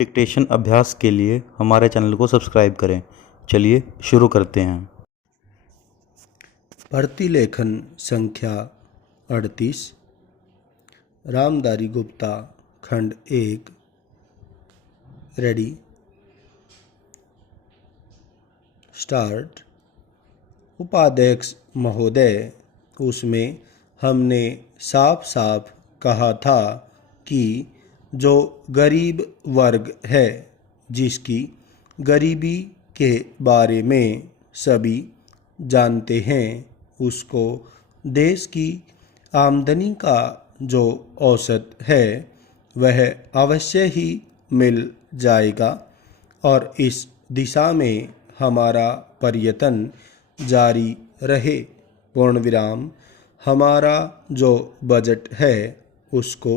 Dictation अभ्यास के लिए हमारे चैनल को सब्सक्राइब करें। चलिए शुरू करते हैं। प्रतिलेखन संख्या 38 रामधारी गुप्ता खंड 1 रेडी स्टार्ट। उपाध्यक्ष महोदय, उसमें हमने साफ साफ कहा था कि जो गरीब वर्ग है, जिसकी गरीबी के बारे में सभी जानते हैं, उसको देश की आमदनी का जो औसत है वह अवश्य ही मिल जाएगा और इस दिशा में हमारा प्रयत्न जारी रहे। पूर्ण विराम। हमारा जो बजट है उसको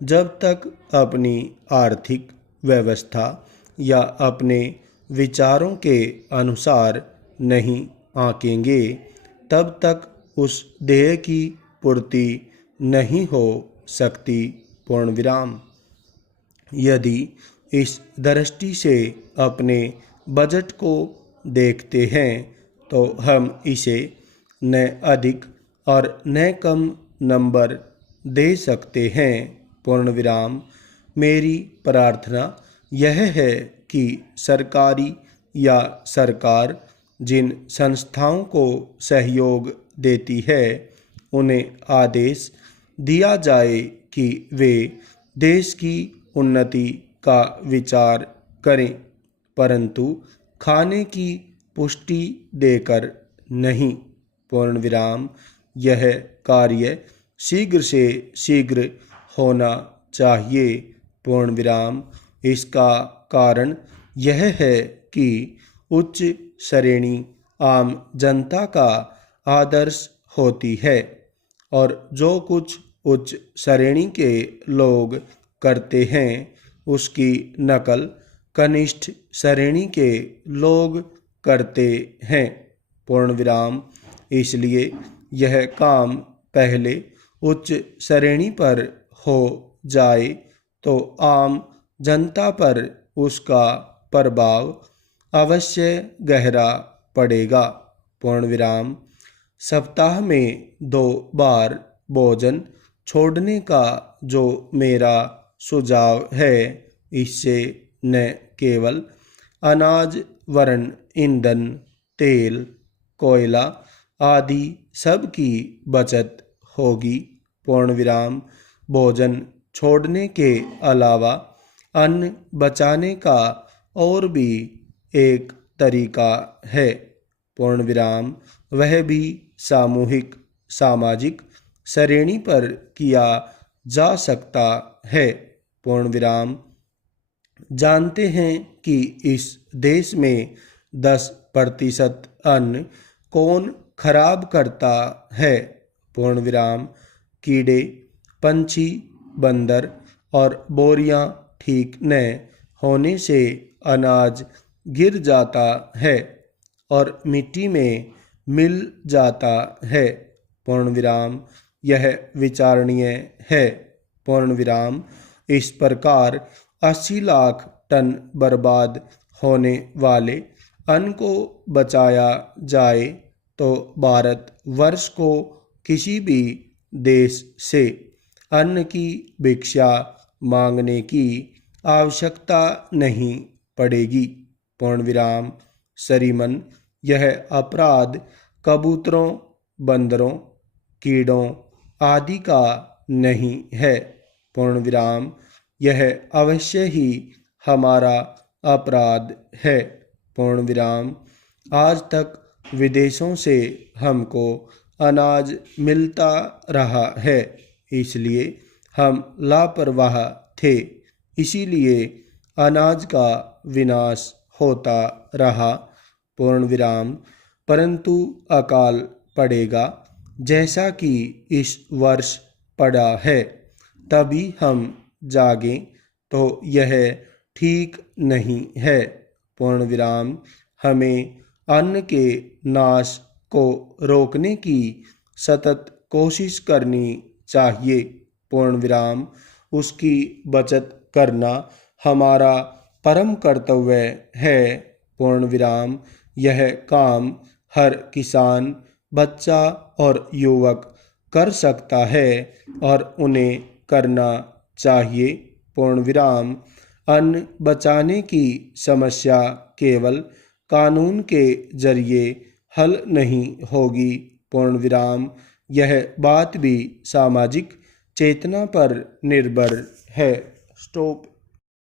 जब तक अपनी आर्थिक व्यवस्था या अपने विचारों के अनुसार नहीं आंकेंगे तब तक उस ध्येय की पूर्ति नहीं हो सकती। पूर्ण विराम। यदि इस दृष्टि से अपने बजट को देखते हैं तो हम इसे न अधिक और न कम नंबर दे सकते हैं। पूर्ण विराम। मेरी प्रार्थना यह है कि सरकारी या सरकार जिन संस्थाओं को सहयोग देती है उन्हें आदेश दिया जाए कि वे देश की उन्नति का विचार करें, परंतु खाने की पुष्टि देकर नहीं। पूर्ण विराम। यह कार्य शीघ्र से शीघ्र होना चाहिए। पूर्ण विराम। इसका कारण यह है कि उच्च श्रेणी आम जनता का आदर्श होती है और जो कुछ उच्च श्रेणी के लोग करते हैं उसकी नकल कनिष्ठ श्रेणी के लोग करते हैं। पूर्ण विराम। इसलिए यह काम पहले उच्च श्रेणी पर हो जाए तो आम जनता पर उसका प्रभाव अवश्य गहरा पड़ेगा। पूर्ण विराम। सप्ताह में 2 बार भोजन छोड़ने का जो मेरा सुझाव है, इससे न केवल अनाज वरन ईंधन, तेल, कोयला आदि सब की बचत होगी। पूर्ण विराम। भोजन छोड़ने के अलावा अन्न बचाने का और भी एक तरीका है। पूर्ण विराम। वह भी सामूहिक सामाजिक श्रेणी पर किया जा सकता है। पूर्ण विराम। जानते हैं कि इस देश में 10% अन्न कौन खराब करता है। पूर्ण विराम। कीड़े, पंछी, बंदर और बोरियां ठीक न होने से अनाज गिर जाता है और मिट्टी में मिल जाता है। पूर्ण विराम। यह विचारणीय है। पूर्ण विराम। इस प्रकार 80 लाख टन बर्बाद होने वाले अन्न को बचाया जाए तो भारत वर्ष को किसी भी देश से अन्न की भिक्षा मांगने की आवश्यकता नहीं पड़ेगी। पूर्ण विराम। श्रीमन, यह अपराध कबूतरों, बंदरों, कीड़ों आदि का नहीं है। पूर्ण विराम। यह अवश्य ही हमारा अपराध है। पूर्ण विराम। आज तक विदेशों से हमको अनाज मिलता रहा है, इसलिए हम लापरवाह थे, इसीलिए अनाज का विनाश होता रहा। पूर्ण विराम। परंतु अकाल पड़ेगा जैसा कि इस वर्ष पड़ा है, तभी हम जागें तो यह ठीक नहीं है। पूर्ण विराम। हमें अन्न के नाश को रोकने की सतत कोशिश करनी चाहिए। पूर्ण विराम। उसकी बचत करना हमारा परम कर्तव्य है, पूर्ण विराम। यह काम हर किसान, बच्चा और युवक कर सकता है और उन्हें करना चाहिए, पूर्ण विराम। अन्न बचाने की समस्या केवल कानून के जरिए हल नहीं होगी, पूर्ण विराम। यह बात भी सामाजिक चेतना पर निर्भर है। स्टॉप।